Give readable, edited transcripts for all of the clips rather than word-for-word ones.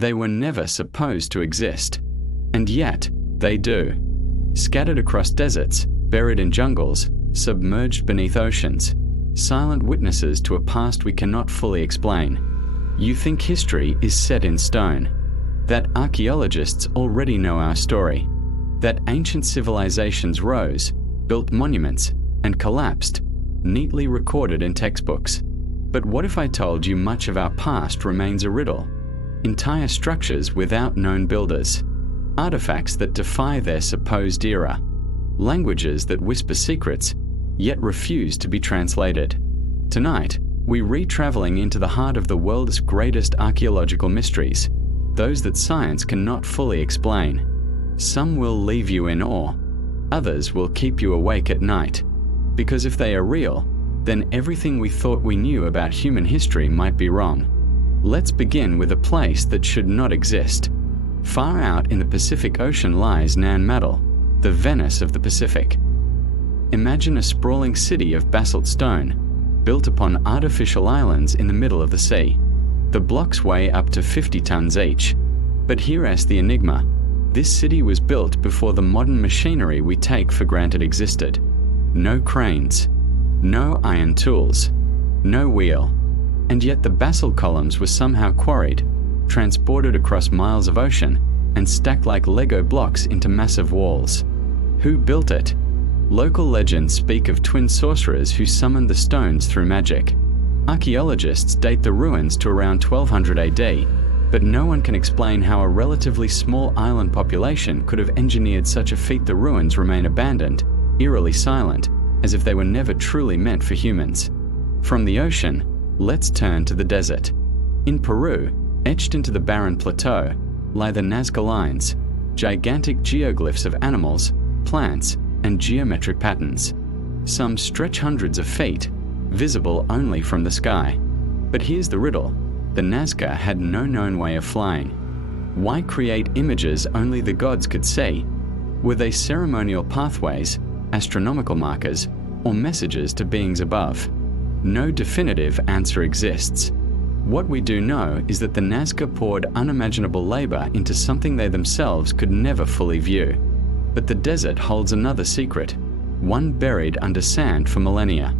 They were never supposed to exist. And yet, they do. Scattered across deserts, buried in jungles, submerged beneath oceans, silent witnesses to a past we cannot fully explain. You think history is set in stone, that archaeologists already know our story, that ancient civilizations rose, built monuments, and collapsed, neatly recorded in textbooks. But what if I told you much of our past remains a riddle? Entire structures without known builders, artifacts that defy their supposed era, languages that whisper secrets, yet refuse to be translated. Tonight, we re-traveling into the heart of the world's greatest archaeological mysteries, those that science cannot fully explain. Some will leave you in awe, others will keep you awake at night, because if they are real, then everything we thought we knew about human history might be wrong. Let's begin with a place that should not exist. Far out in the Pacific Ocean lies Nan Madol, the Venice of the Pacific. Imagine a sprawling city of basalt stone, built upon artificial islands in the middle of the sea. The blocks weigh up to 50 tons each. But here's the enigma. This city was built before the modern machinery we take for granted existed. No cranes, no iron tools, no wheel. And yet the basalt columns were somehow quarried, transported across miles of ocean, and stacked like Lego blocks into massive walls. Who built it? Local legends speak of twin sorcerers who summoned the stones through magic. Archaeologists date the ruins to around 1200 AD, but no one can explain how a relatively small island population could have engineered such a feat. The ruins remain abandoned, eerily silent, as if they were never truly meant for humans. From the ocean, let's turn to the desert. In Peru, etched into the barren plateau, lie the Nazca Lines, gigantic geoglyphs of animals, plants, and geometric patterns. Some stretch hundreds of feet, visible only from the sky. But here's the riddle. The Nazca had no known way of flying. Why create images only the gods could see? Were they ceremonial pathways, astronomical markers, or messages to beings above? No definitive answer exists. What we do know is that the Nazca poured unimaginable labor into something they themselves could never fully view. But the desert holds another secret, one buried under sand for millennia.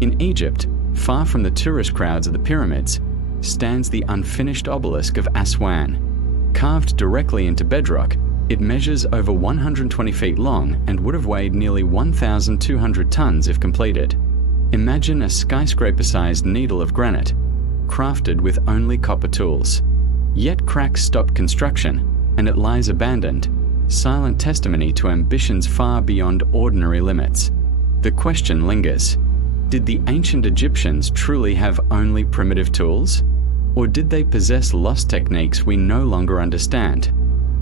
In Egypt, far from the tourist crowds of the pyramids, stands the unfinished obelisk of Aswan. Carved directly into bedrock, it measures over 120 feet long and would have weighed nearly 1,200 tons if completed. Imagine a skyscraper-sized needle of granite, crafted with only copper tools. Yet cracks stopped construction, and it lies abandoned, silent testimony to ambitions far beyond ordinary limits. The question lingers. Did the ancient Egyptians truly have only primitive tools? Or did they possess lost techniques we no longer understand?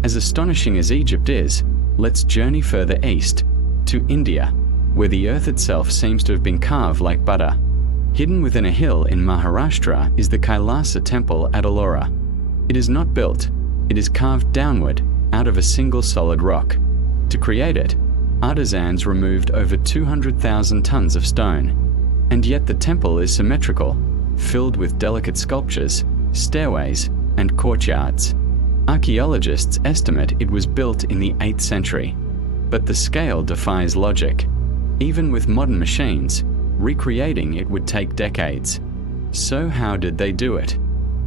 As astonishing as Egypt is, let's journey further east, to India, where the earth itself seems to have been carved like butter. Hidden within a hill in Maharashtra is the Kailasa temple at Ellora. It is not built, it is carved downward out of a single solid rock. To create it, artisans removed over 200,000 tons of stone. And yet the temple is symmetrical, filled with delicate sculptures, stairways, and courtyards. Archaeologists estimate it was built in the 8th century, but the scale defies logic. Even with modern machines, recreating it would take decades. So how did they do it?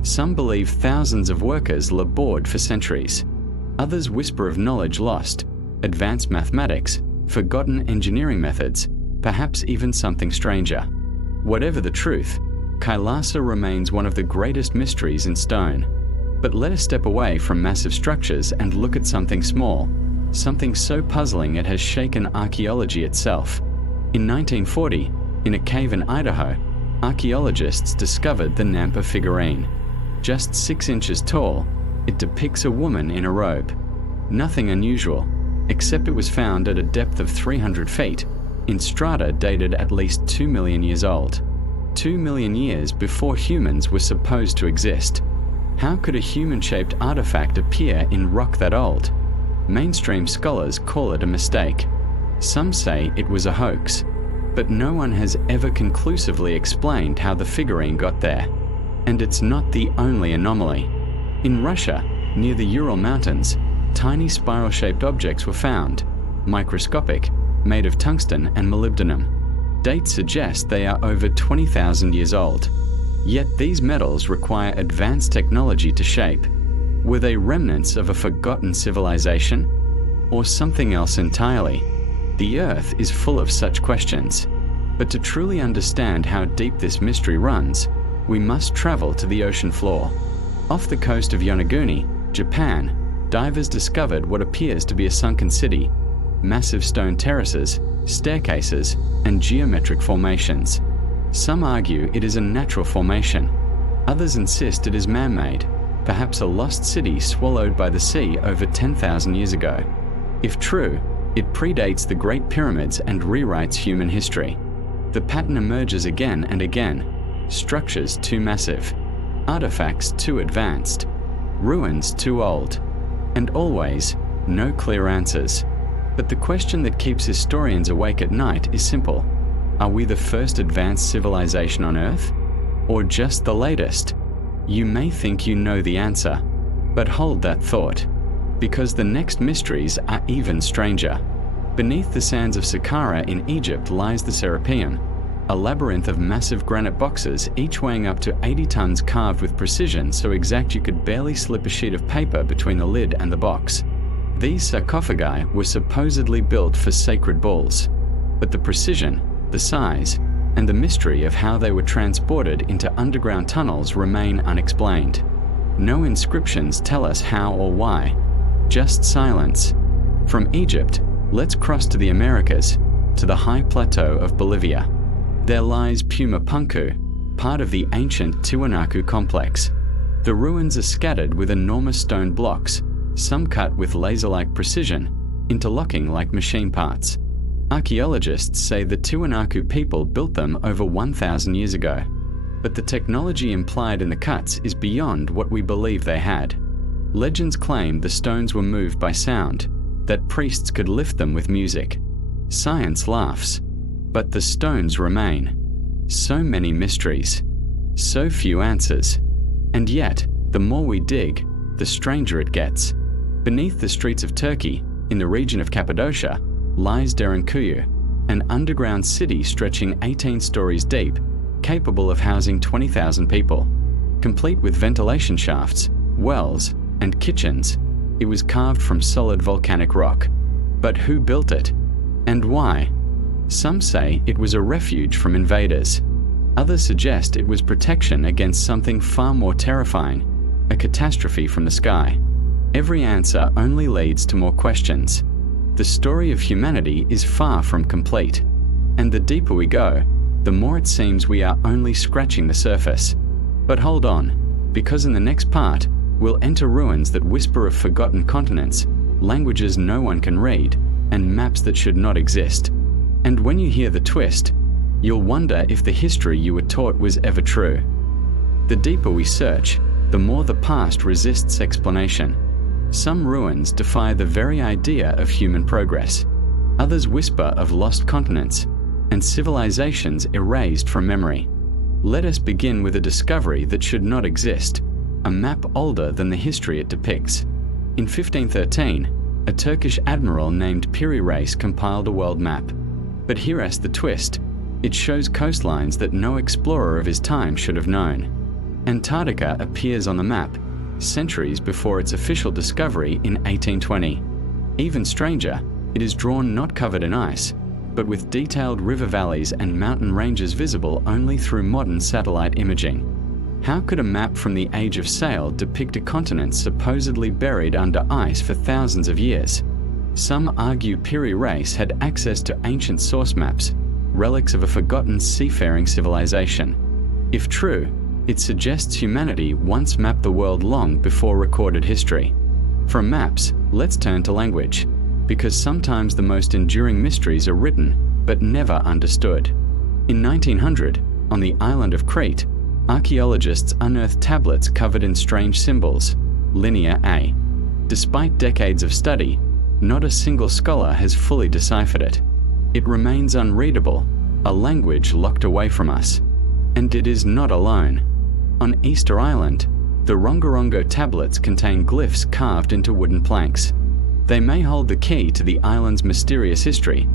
Some believe thousands of workers labored for centuries. Others whisper of knowledge lost, advanced mathematics, forgotten engineering methods, perhaps even something stranger. Whatever the truth, Kailasa remains one of the greatest mysteries in stone. But let us step away from massive structures and look at something small, something so puzzling it has shaken archaeology itself. In 1940, in a cave in Idaho, archaeologists discovered the Nampa figurine. Just 6 inches tall, it depicts a woman in a robe. Nothing unusual, except it was found at a depth of 300 feet, in strata dated at least 2 million years old. 2 million years before humans were supposed to exist. How could a human-shaped artifact appear in rock that old? Mainstream scholars call it a mistake. Some say it was a hoax, but no one has ever conclusively explained how the figurine got there. And it's not the only anomaly. In Russia, near the Ural Mountains, tiny spiral-shaped objects were found, microscopic, made of tungsten and molybdenum. Dates suggest they are over 20,000 years old. Yet these metals require advanced technology to shape. Were they remnants of a forgotten civilization? Or something else entirely? The Earth is full of such questions. But to truly understand how deep this mystery runs, we must travel to the ocean floor. Off the coast of Yonaguni, Japan, divers discovered what appears to be a sunken city, massive stone terraces, staircases, and geometric formations. Some argue it is a natural formation. Others insist it is man-made, perhaps a lost city swallowed by the sea over 10,000 years ago. If true, it predates the Great Pyramids and rewrites human history. The pattern emerges again and again: structures too massive, artifacts too advanced, ruins too old, and always no clear answers. But the question that keeps historians awake at night is simple. Are we the first advanced civilization on Earth? Or just the latest? You may think you know the answer, but hold that thought, because the next mysteries are even stranger. Beneath the sands of Saqqara in Egypt lies the Serapeum, a labyrinth of massive granite boxes, each weighing up to 80 tons, carved with precision so exact you could barely slip a sheet of paper between the lid and the box. These sarcophagi were supposedly built for sacred bulls, but the precision, the size, and the mystery of how they were transported into underground tunnels remain unexplained. No inscriptions tell us how or why, just silence. From Egypt, let's cross to the Americas, to the high plateau of Bolivia. There lies Puma Punku, part of the ancient Tiwanaku complex. The ruins are scattered with enormous stone blocks, some cut with laser-like precision, interlocking like machine parts. Archaeologists say the Tiwanaku people built them over 1,000 years ago, but the technology implied in the cuts is beyond what we believe they had. Legends claim the stones were moved by sound, that priests could lift them with music. Science laughs, but the stones remain. So many mysteries, so few answers. And yet, the more we dig, the stranger it gets. Beneath the streets of Turkey, in the region of Cappadocia, lies Derinkuyu, an underground city stretching 18 stories deep, capable of housing 20,000 people. Complete with ventilation shafts, wells, and kitchens, it was carved from solid volcanic rock. But who built it? And why? Some say it was a refuge from invaders. Others suggest it was protection against something far more terrifying, a catastrophe from the sky. Every answer only leads to more questions. The story of humanity is far from complete, and the deeper we go, the more it seems we are only scratching the surface. But hold on, because in the next part, we'll enter ruins that whisper of forgotten continents, languages no one can read, and maps that should not exist. And when you hear the twist, you'll wonder if the history you were taught was ever true. The deeper we search, the more the past resists explanation. Some ruins defy the very idea of human progress. Others whisper of lost continents and civilizations erased from memory. Let us begin with a discovery that should not exist, a map older than the history it depicts. In 1513, a Turkish admiral named Piri Reis compiled a world map. But here's the twist. It shows coastlines that no explorer of his time should have known. Antarctica appears on the map, centuries before its official discovery in 1820. Even stranger, it is drawn not covered in ice, but with detailed river valleys and mountain ranges visible only through modern satellite imaging. How could a map from the age of sail depict a continent supposedly buried under ice for thousands of years? Some argue Piri Reis had access to ancient source maps, relics of a forgotten seafaring civilization. If true, it suggests humanity once mapped the world long before recorded history. From maps, let's turn to language, because sometimes the most enduring mysteries are written, but never understood. In 1900, on the island of Crete, archaeologists unearthed tablets covered in strange symbols, linear A. Despite decades of study, not a single scholar has fully deciphered it. It remains unreadable, a language locked away from us. And it is not alone. On Easter Island, The Rongorongo tablets contain glyphs carved into wooden planks. They may hold the key to the island's mysterious history,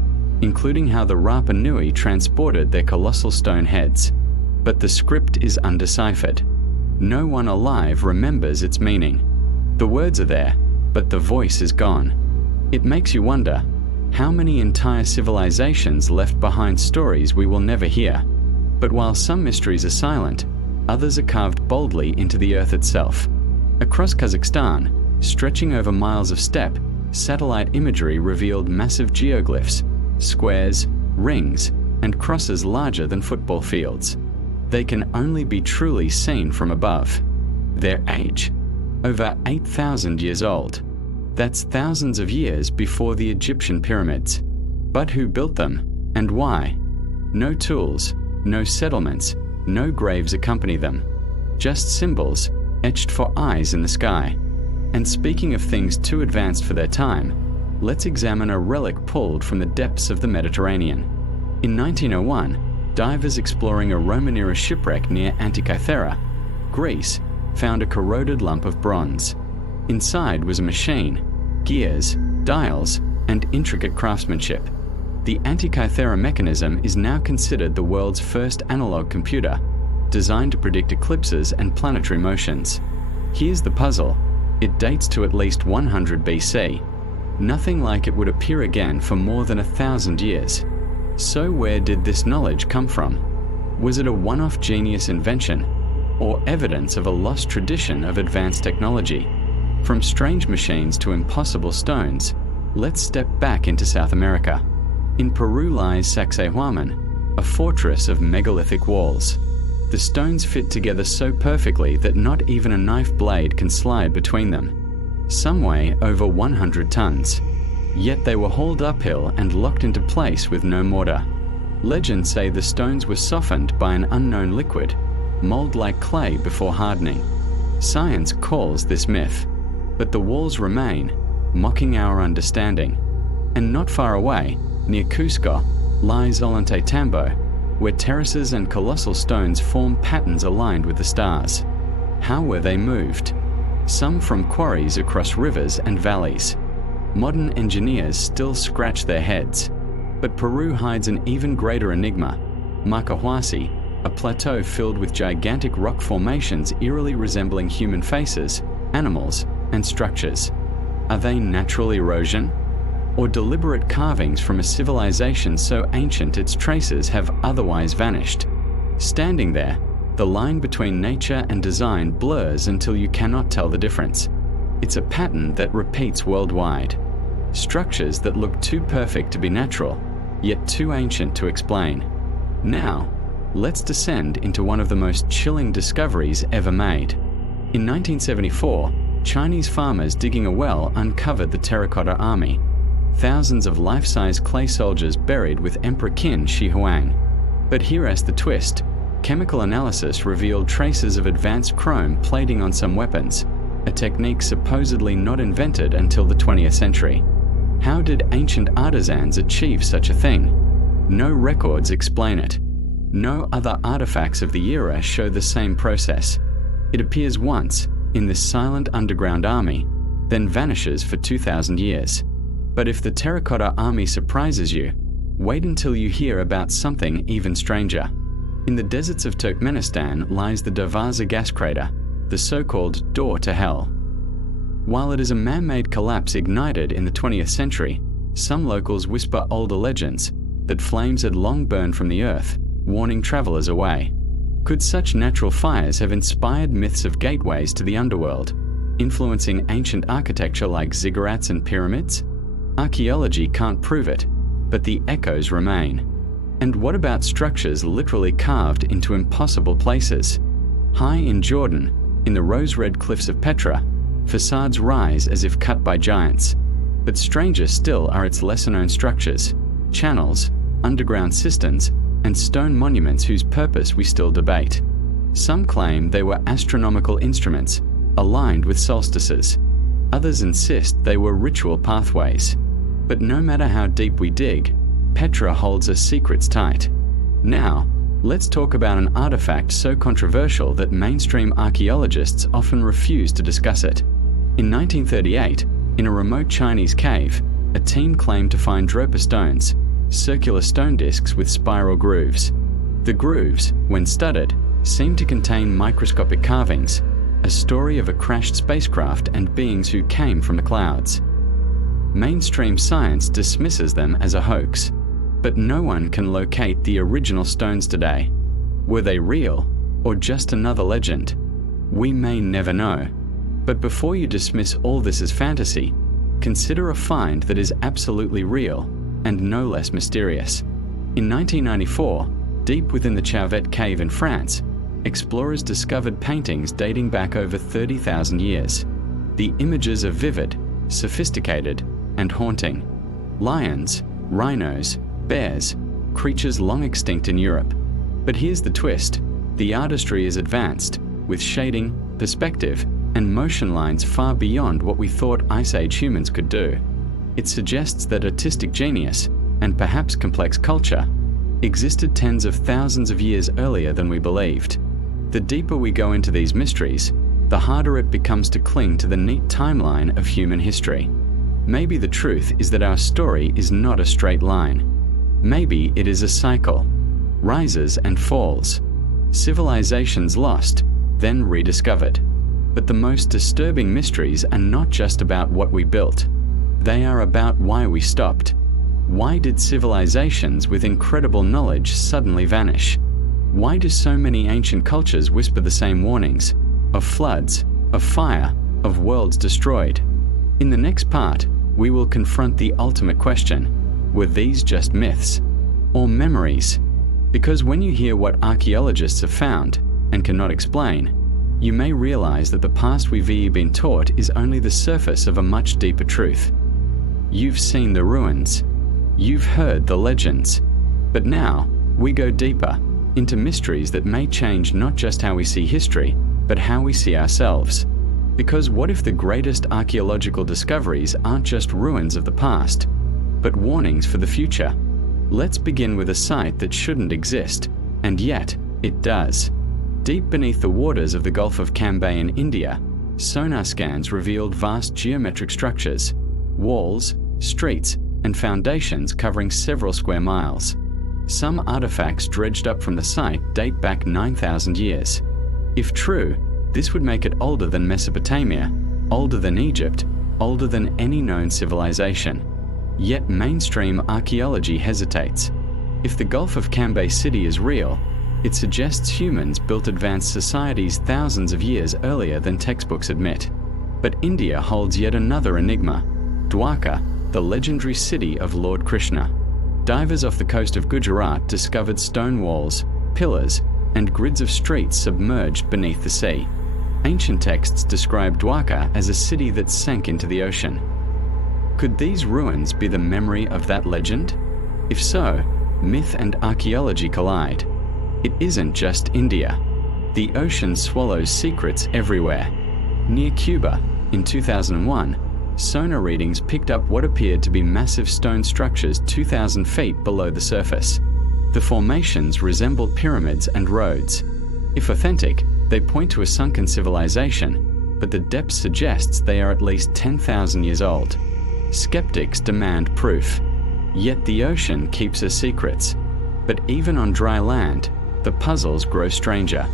including how the Rapa Nui transported their colossal stone heads. But the script is undeciphered. No one alive remembers its meaning. The words are there, but the voice is gone. It makes you wonder, how many entire civilizations left behind stories we will never hear? But while some mysteries are silent, others are carved boldly into the earth itself. Across Kazakhstan, stretching over miles of steppe, satellite imagery revealed massive geoglyphs, squares, rings, and crosses larger than football fields. They can only be truly seen from above. Their age, over 8,000 years old. That's thousands of years before the Egyptian pyramids. But who built them, and why? No tools, no settlements, no graves accompany them. Just symbols, etched for eyes in the sky. And speaking of things too advanced for their time, let's examine a relic pulled from the depths of the Mediterranean. In 1901, divers exploring a Roman-era shipwreck near Antikythera, Greece, found a corroded lump of bronze. Inside was a machine, gears, dials, and intricate craftsmanship. The Antikythera Mechanism is now considered the world's first analog computer, designed to predict eclipses and planetary motions. Here's the puzzle. It dates to at least 100 BC. Nothing like it would appear again for more than 1,000 years. So where did this knowledge come from? Was it a one-off genius invention, or evidence of a lost tradition of advanced technology? From strange machines to impossible stones, let's step back into South America. In Peru lies Sacsayhuaman, a fortress of megalithic walls. The stones fit together so perfectly that not even a knife blade can slide between them. Some weigh over 100 tons. Yet they were hauled uphill and locked into place with no mortar. Legends say the stones were softened by an unknown liquid, mold like clay before hardening. Science calls this myth, but the walls remain, mocking our understanding. And not far away, near Cusco, lies Ollantaytambo, where terraces and colossal stones form patterns aligned with the stars. How were they moved? Some from quarries across rivers and valleys. Modern engineers still scratch their heads. But Peru hides an even greater enigma, Macahuasi, a plateau filled with gigantic rock formations eerily resembling human faces, animals, and structures. Are they natural erosion? Or deliberate carvings from a civilization so ancient its traces have otherwise vanished? Standing there, the line between nature and design blurs until you cannot tell the difference. It's a pattern that repeats worldwide. Structures that look too perfect to be natural, yet too ancient to explain. Now, let's descend into one of the most chilling discoveries ever made. In 1974, Chinese farmers digging a well uncovered the Terracotta Army. Thousands of life-size clay soldiers buried with Emperor Qin Shi Huang. But here's the twist. Chemical analysis revealed traces of advanced chrome plating on some weapons, a technique supposedly not invented until the 20th century. How did ancient artisans achieve such a thing? No records explain it. No other artifacts of the era show the same process. It appears once, in this silent underground army, then vanishes for 2,000 years. But if the Terracotta Army surprises you, wait until you hear about something even stranger. In the deserts of Turkmenistan lies the Darvaza gas crater, the so-called door to hell. While it is a man-made collapse ignited in the 20th century, some locals whisper older legends that flames had long burned from the earth, warning travelers away. Could such natural fires have inspired myths of gateways to the underworld, influencing ancient architecture like ziggurats and pyramids? Archaeology can't prove it, but the echoes remain. And what about structures literally carved into impossible places? High in Jordan, in the rose-red cliffs of Petra, facades rise as if cut by giants. But stranger still are its lesser-known structures, channels, underground cisterns, and stone monuments whose purpose we still debate. Some claim they were astronomical instruments, aligned with solstices. Others insist they were ritual pathways. But no matter how deep we dig, Petra holds her secrets tight. Now, Let's talk about an artifact so controversial that mainstream archaeologists often refuse to discuss it. In 1938, in a remote Chinese cave, a team claimed to find Dropa stones, circular stone discs with spiral grooves. The grooves, when studied, seemed to contain microscopic carvings, a story of a crashed spacecraft and beings who came from the clouds. Mainstream science dismisses them as a hoax, but no one can locate the original stones today. Were they real, or just another legend? We may never know. But before you dismiss all this as fantasy, consider a find that is absolutely real and no less mysterious. In 1994, deep within the Chauvet cave in France, explorers discovered paintings dating back over 30,000 years. The images are vivid, sophisticated, and haunting. Lions, rhinos, bears, creatures long extinct in Europe. But here's the twist. The artistry is advanced, with shading, perspective, and motion lines far beyond what we thought Ice Age humans could do. It suggests that artistic genius, and perhaps complex culture, existed tens of thousands of years earlier than we believed. The deeper we go into these mysteries, the harder it becomes to cling to the neat timeline of human history. Maybe the truth is that our story is not a straight line. Maybe it is a cycle, rises and falls, civilizations lost, then rediscovered. But the most disturbing mysteries are not just about what we built. They are about why we stopped. Why did civilizations with incredible knowledge suddenly vanish? Why do so many ancient cultures whisper the same warnings? Of floods, of fire, of worlds destroyed. In the next part, we will confront the ultimate question. Were these just myths? Or memories? Because when you hear what archaeologists have found, and cannot explain, you may realize that the past we've been taught is only the surface of a much deeper truth. You've seen the ruins. You've heard the legends. But now, we go deeper, into mysteries that may change not just how we see history, but how we see ourselves. Because what if the greatest archaeological discoveries aren't just ruins of the past, but warnings for the future? Let's begin with a site that shouldn't exist, and yet it does. Deep beneath the waters of the Gulf of Cambay in India, sonar scans revealed vast geometric structures, walls, streets, and foundations covering several square miles. Some artifacts dredged up from the site date back 9,000 years. If true, this would make it older than Mesopotamia, older than Egypt, older than any known civilization. Yet mainstream archaeology hesitates. If the Gulf of Cambay city is real, it suggests humans built advanced societies thousands of years earlier than textbooks admit. But India holds yet another enigma. Dwarka, the legendary city of Lord Krishna. Divers off the coast of Gujarat discovered stone walls, pillars, and grids of streets submerged beneath the sea. Ancient texts describe Dwarka as a city that sank into the ocean. Could these ruins be the memory of that legend? If so, myth and archaeology collide. It isn't just India. The ocean swallows secrets everywhere. Near Cuba, in 2001, sonar readings picked up what appeared to be massive stone structures 2,000 feet below the surface. The formations resemble pyramids and roads. If authentic, they point to a sunken civilization, but the depth suggests they are at least 10,000 years old. Skeptics demand proof. Yet the ocean keeps her secrets. But even on dry land, the puzzles grow stranger.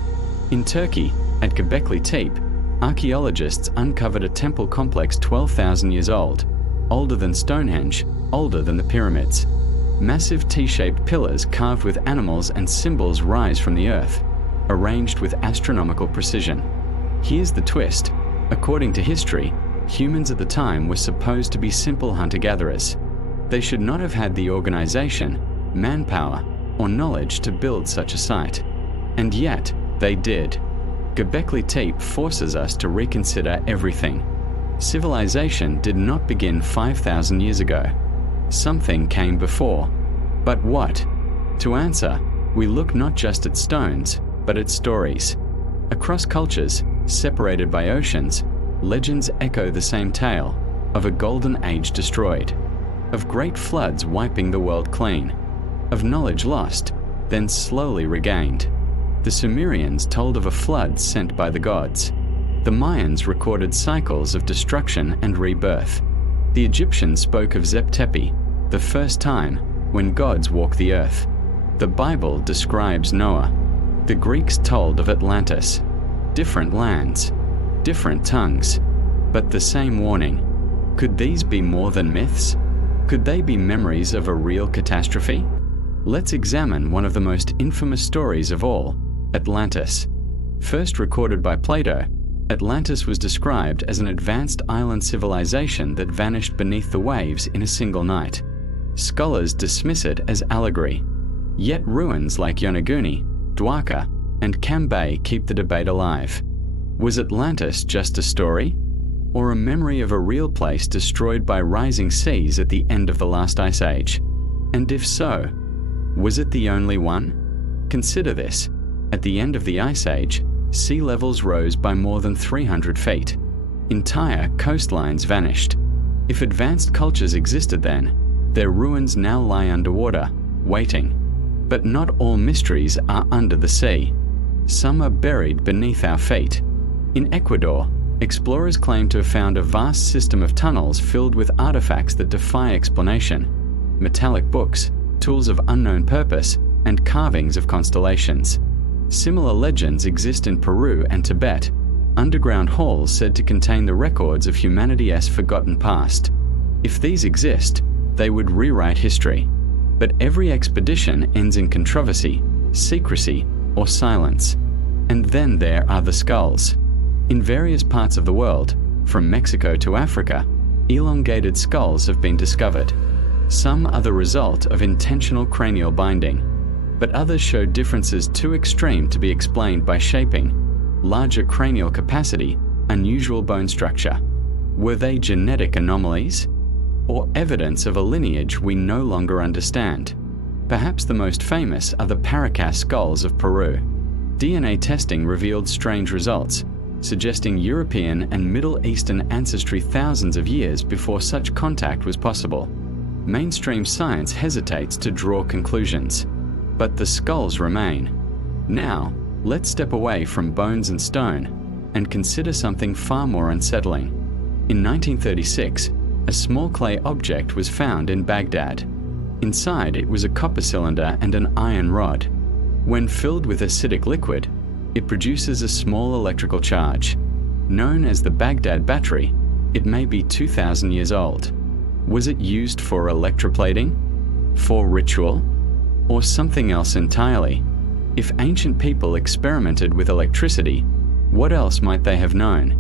In Turkey, at Göbekli Tepe, archaeologists uncovered a temple complex 12,000 years old, older than Stonehenge, older than the pyramids. Massive T-shaped pillars carved with animals and symbols rise from the earth, arranged with astronomical precision. Here's the twist. According to history, humans at the time were supposed to be simple hunter-gatherers. They should not have had the organization, manpower, or knowledge to build such a site. And yet, they did. Göbekli Tepe forces us to reconsider everything. Civilization did not begin 5,000 years ago. Something came before. But what? To answer, we look not just at stones, but at stories. Across cultures, separated by oceans, legends echo the same tale of a golden age destroyed, of great floods wiping the world clean, of knowledge lost, then slowly regained. The Sumerians told of a flood sent by the gods. The Mayans recorded cycles of destruction and rebirth. The Egyptians spoke of Zep Tepi, the first time when gods walk the earth. The Bible describes Noah. The Greeks told of Atlantis. Different lands, different tongues, but the same warning. Could these be more than myths? Could they be memories of a real catastrophe? Let's examine one of the most infamous stories of all, Atlantis. First recorded by Plato, Atlantis was described as an advanced island civilization that vanished beneath the waves in a single night. Scholars dismiss it as allegory. Yet ruins like Yonaguni, Dwarka, and Cambay keep the debate alive. Was Atlantis just a story? Or a memory of a real place destroyed by rising seas at the end of the last ice age? And if so, was it the only one? Consider this. At the end of the ice age, sea levels rose by more than 300 feet. Entire coastlines vanished. If advanced cultures existed then, their ruins now lie underwater, waiting. But not all mysteries are under the sea. Some are buried beneath our feet. In Ecuador, explorers claim to have found a vast system of tunnels filled with artifacts that defy explanation. Metallic books, tools of unknown purpose, and carvings of constellations. Similar legends exist in Peru and Tibet, underground halls said to contain the records of humanity's forgotten past. If these exist, they would rewrite history. But every expedition ends in controversy, secrecy, or silence. And then there are the skulls. In various parts of the world, from Mexico to Africa, elongated skulls have been discovered. Some are the result of intentional cranial binding, but others show differences too extreme to be explained by shaping, larger cranial capacity, unusual bone structure. Were they genetic anomalies? Or evidence of a lineage we no longer understand? Perhaps the most famous are the Paracas skulls of Peru. DNA testing revealed strange results, suggesting European and Middle Eastern ancestry thousands of years before such contact was possible. Mainstream science hesitates to draw conclusions, but the skulls remain. Now, let's step away from bones and stone and consider something far more unsettling. In 1936, a small clay object was found in Baghdad. Inside, it was a copper cylinder and an iron rod. When filled with acidic liquid, it produces a small electrical charge. Known as the Baghdad battery, it may be 2,000 years old. Was it used for electroplating? For ritual? Or something else entirely? If ancient people experimented with electricity, what else might they have known?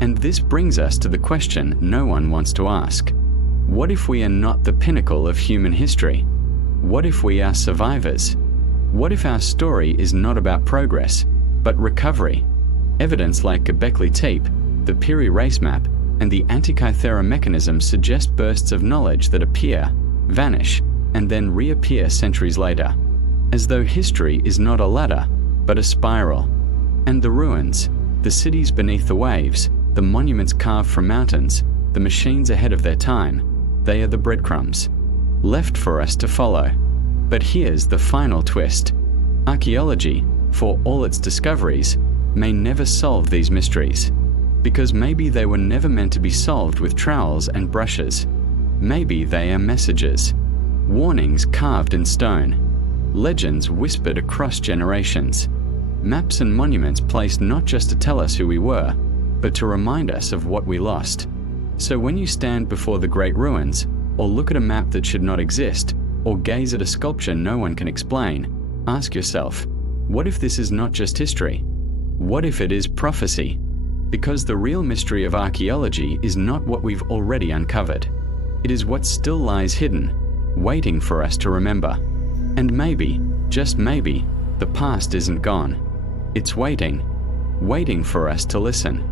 And this brings us to the question no one wants to ask. What if we are not the pinnacle of human history? What if we are survivors? What if our story is not about progress, but recovery? Evidence like Göbekli Tepe, the Piri race map, and the Antikythera Mechanism suggest bursts of knowledge that appear, vanish, and then reappear centuries later, as though history is not a ladder, but a spiral. And the ruins, the cities beneath the waves, the monuments carved from mountains, the machines ahead of their time, they are the breadcrumbs, left for us to follow. But here's the final twist. Archaeology, for all its discoveries, may never solve these mysteries. Because maybe they were never meant to be solved with trowels and brushes. Maybe they are messages. Warnings carved in stone. Legends whispered across generations. Maps and monuments placed not just to tell us who we were, but to remind us of what we lost. So when you stand before the great ruins, or look at a map that should not exist, or gaze at a sculpture no one can explain, ask yourself, what if this is not just history? What if it is prophecy? Because the real mystery of archaeology is not what we've already uncovered. It is what still lies hidden, waiting for us to remember. And maybe, just maybe, the past isn't gone. It's waiting for us to listen.